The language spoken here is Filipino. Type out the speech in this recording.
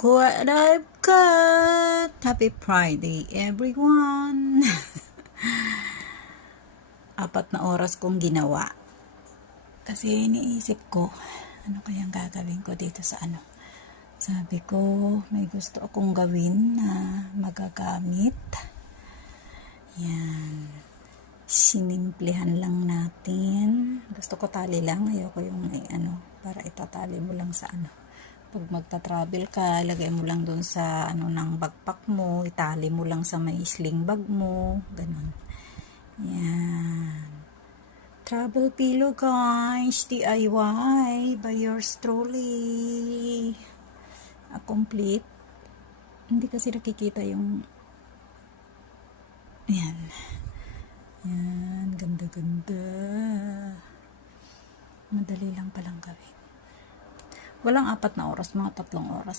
Look what I've got! Happy Friday, everyone! 4 oras kong ginawa. Kasi iniisip ko, ano kayang gagawin ko dito sa ano. Sabi ko, may gusto akong gawin na magagamit. Yan. Sinimplehan lang natin. Gusto ko tali lang. Ayoko yung may ano, para itatali mo lang sa ano. Pag magta-travel ka, lagay mo lang doon sa ano ng backpack mo, itali mo lang sa may sling bag mo, ganun. Yan. Travel pillow guys, DIY by yours truly. A complete. Hindi kasi nakikita yung yan. Yan, ganda-ganda. Madali lang palang gawin. Walang 4 na oras, mga 3 oras.